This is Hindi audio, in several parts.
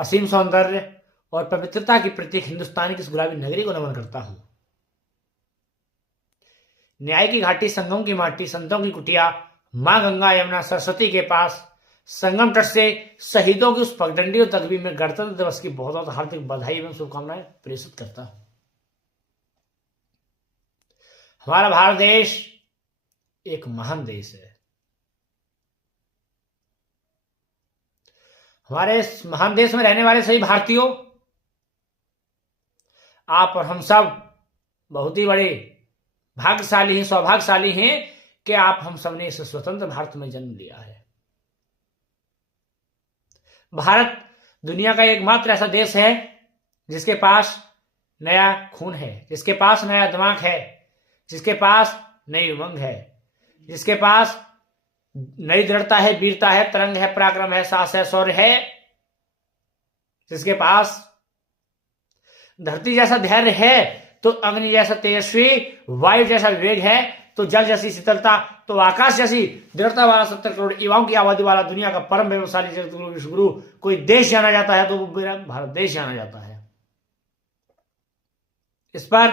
असीम सौंदर्य और पवित्रता की प्रतीक हिंदुस्तान की इस गुलाबी नगरी को नमन करता हूं। न्याय की घाटी, संगम की माटी, संतों की कुटिया, मां गंगा यमुना सरस्वती के पास संगम तट से शहीदों की उस पगडंडी तक भी मैं गणतंत्र दिवस की बहुत बहुत हार्दिक बधाई एवं शुभकामनाएं प्रेषित करता हूं। हमारा भारत देश एक महान देश है। हमारे इस महान देश में रहने वाले सभी भारतीयों, आप और हम सब बहुत ही बड़े भाग्यशाली हैं, सौभाग्यशाली हैं कि आप हम सब ने इस स्वतंत्र भारत में जन्म लिया है। भारत दुनिया का एकमात्र ऐसा देश है जिसके पास नया खून है, जिसके पास नया दिमाग है, जिसके पास नई उमंग है, जिसके पास नई दृढ़ता है, वीरता है, तरंग है, पराक्रम है, साहस है, शौर्य है, जिसके पास धरती जैसा धैर्य है तो अग्नि जैसा तेजस्वी, वायु जैसा विवेक है तो जल जैसी शीतलता, तो आकाश जैसी दृढ़ता वाला 70 करोड़ युवाओं की आबादी वाला दुनिया का परम वैभवशाली जगत गुरु विश्वगुरु कोई देश जाना जाता है तो वो मेरा भारत देश जाना जाता है। इस पर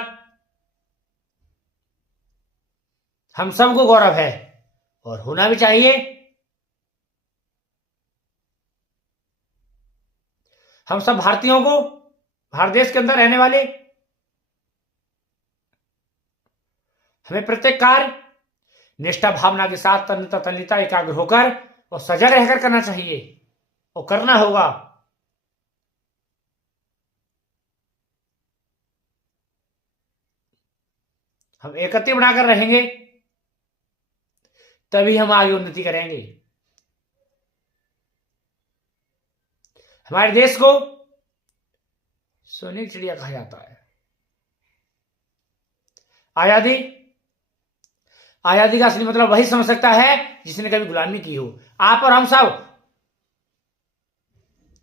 हम सबको गौरव है और होना भी चाहिए। हम सब भारतीयों को, भारत देश के अंदर रहने वाले, हमें प्रत्येक कार्य निष्ठा भावना के साथ तन्मयता तल्लीनता एकाग्र होकर और सजग रहकर करना चाहिए और करना होगा। हम एकत्रित बनाकर रहेंगे तभी हम आगे उन्नति करेंगे। हमारे देश को सोने की चिड़िया कहा जाता है। आजादी का असली मतलब वही समझ सकता है जिसने कभी गुलामी की हो। आप और हम सब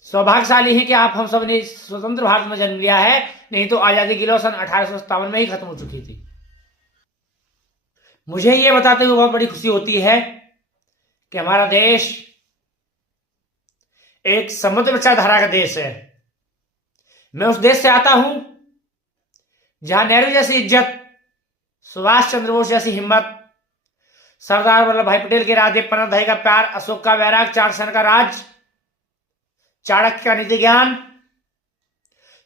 सौभाग्यशाली हैं कि आप हम सब ने स्वतंत्र भारत में जन्म लिया है, नहीं तो आजादी की लौ सन 1857 में ही खत्म हो चुकी थी। मुझे यह बताते हुए बहुत बड़ी खुशी होती है कि हमारा देश एक समृद्ध विचारधारा का देश है। मैं उस देश से आता हूं जहां नेहरू जैसी इज्जत, सुभाष चंद्र बोस जैसी हिम्मत, सरदार वल्लभ भाई पटेल के राधे पन्ना दही का प्यार, अशोक का वैराग, चाणक्य का राज, चाणक्य का नीति ज्ञान,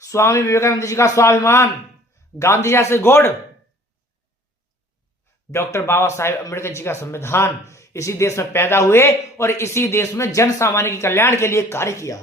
स्वामी विवेकानंद जी का स्वाभिमान, गांधी जैसे गुण, डॉक्टर बाबा साहेब अम्बेडकर जी का संविधान इसी देश में पैदा हुए और इसी देश में जन सामान्य के कल्याण के लिए कार्य किया।